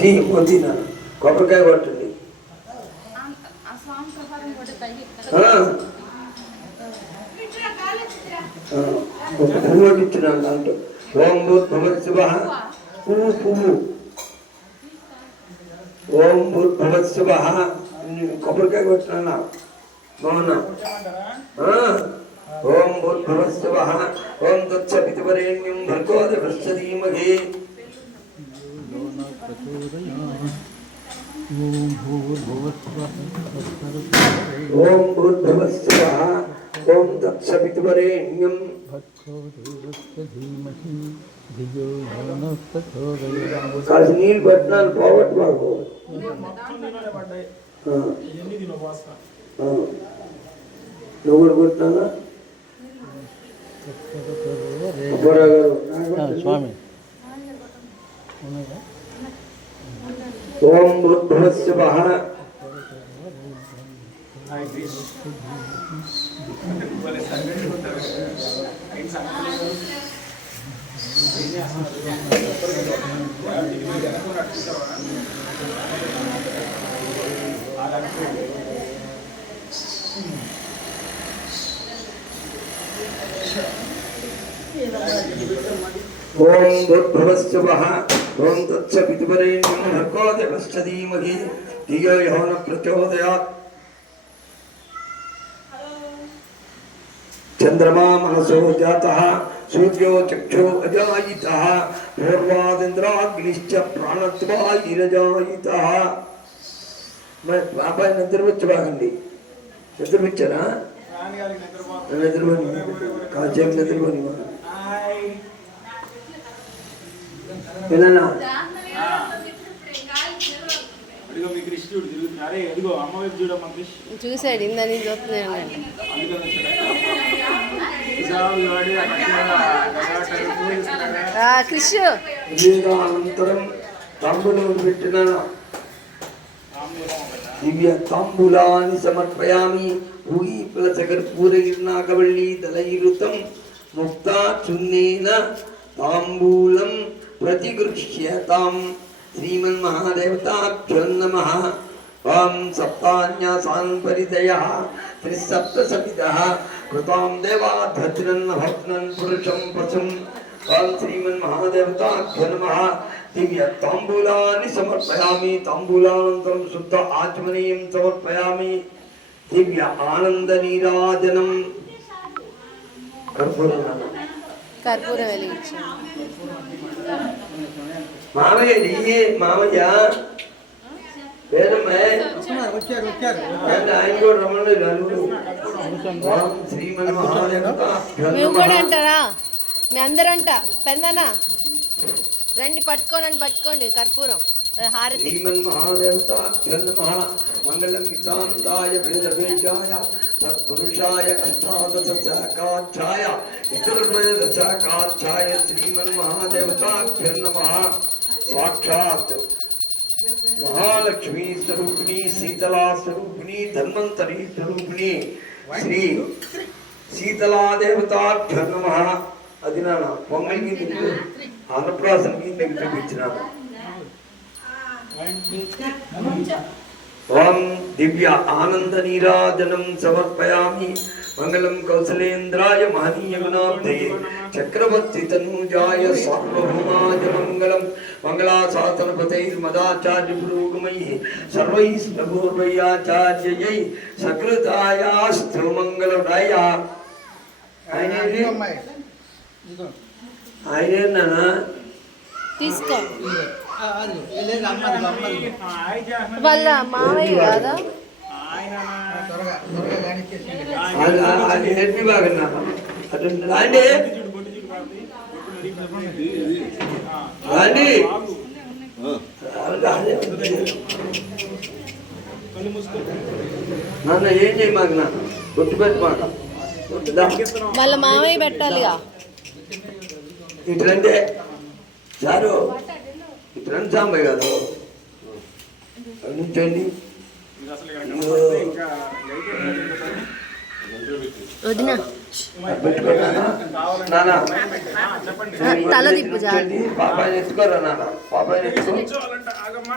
Tea పొద్దున కొబ్బరికాయ కొట్టండి. ఒక పువ్వు కొట్టించినాను దాంట్లో. ఓం భూర్భువస్సువ పువ్వు పువ్వు ఓం భూర్భువస్సువ కొబ్బరికాయ కొట్టినా బాగున్నా. ఓం భూర్భువస్సువ ఓం తత్సవితుర్వరేణ్యం భర్గో దేవస్య ధీమహి ఓం భూర్భువస్సువ ఓం తత్సవితుర్వరేణ్యం కాసి నీళ్ళు పట్టినాను పోగొట్టు బాబు. నువ్వు కూడా కొట్టినా స్వామి. ఓం భూర్భువస్సువ ఓం భూర్భువస్సువ ఓం తత్సవితుర్వరేణ్యం భర్గో దేవస్య ధీమహి ధియో యో నః ప్రచోదయాత్. చంద్రమా మనసో జాతః సూర్యో చక్షో అజాయితః పూర్వాదింద్రాగ్నిశ్చ ప్రాణత్వాయిరజాయితః. మరి బాబాయ్ నిద్రవచ్చు బాగండి. నిద్రవచ్చారా? నిద్రపోని కాసేపు నిద్రపోని చూసాడు ఇందని చూస్తున్నాడు. అనంతరం తాంబూలం పెట్టిన దివ్య తాంబూలాన్ని సమర్పయామి. పూయి ప్లసకర్పూరగిర్నాగవళ్ళీ దళైరుతం ముక్తా చున్నేన తాంబూలం ప్రతిగృహ్యతాం. శ్రీమన్మహాదేవతాభ్యో నమః. ఓం సప్తాన్యాసాన్ పరిదయః త్రిసప్తసమిదః కృతాం దేవాధ్వజ్రన్న భద్రన్ పురుషం పశుం. ఓం శ్రీమన్మహాదేవతాభ్యో నమః. దివ్య తాంబూలాన్ని సమర్పయామి. తాంబూలానంతరం శుద్ధ ఆచమనీయం సమర్పయామి. దివ్య ఆనంద నీరాజనం. కర్పూరం వెలిగించాను. మామయ్య నీయే మామయ్య వేదమ్మ ఆయన కూడా రమణుడు. మేము కూడా అంటారా? మీ అందరూ అంట పెద్దనా రండి పట్టుకోండి కర్పూరం హారతి. మంగళం హితాంతాయ వేదవేద్యాయ తత్పురుషాయ అష్టాదశశాఖాధ్యాయ చతుర్వేదశాఖాధ్యాయ శ్రీమన్మహాదేవతాభ్యో నమః. సాక్షాత్ మహాలక్ష్మీ స్వరూపిణి శీతలా స్వరూపిణి ధన్వంతరి స్వరూపిణి శ్రీ శీతలాదేవతాభ్యో నమః. అది నా పొంగల్కి అన్నప్రాసనకి మీకు చూపించినాను. ఓం దివ్య ఆనంద నీరాజనం సమర్పయామి. మంగళం కౌసలేంద్రాయ మహనీయ గుణాబ్ధయే చక్రవర్తి తనూజాయ సార్వభౌమాయ మంగళం. మంగళాశాసనపతైర్మదాచార్య పురోగమైః సర్వైః సకృతాయాస్తు మంగళదాయ. ఆయనేనా తీసుకో వాళ్ళ మావయ్య కాదా? అది బాగున్నా రాండి రాండి. నాన్న ఏం చేయి మాకు నా కొట్టు పెట్టి మాట వాళ్ళ మావయ్య పెట్టాలిగా. ఇట్లంటే సారు ఇట్లంటే సాంబయ్య గారు నుంచండి. వదినా నాన్న తల తిప్పు చాలు. పాపాయని ఎత్తుకోరా నాన్న, పాపాయని ఎత్తుకో. కూర్చోవాలంట ఆగమ్మా.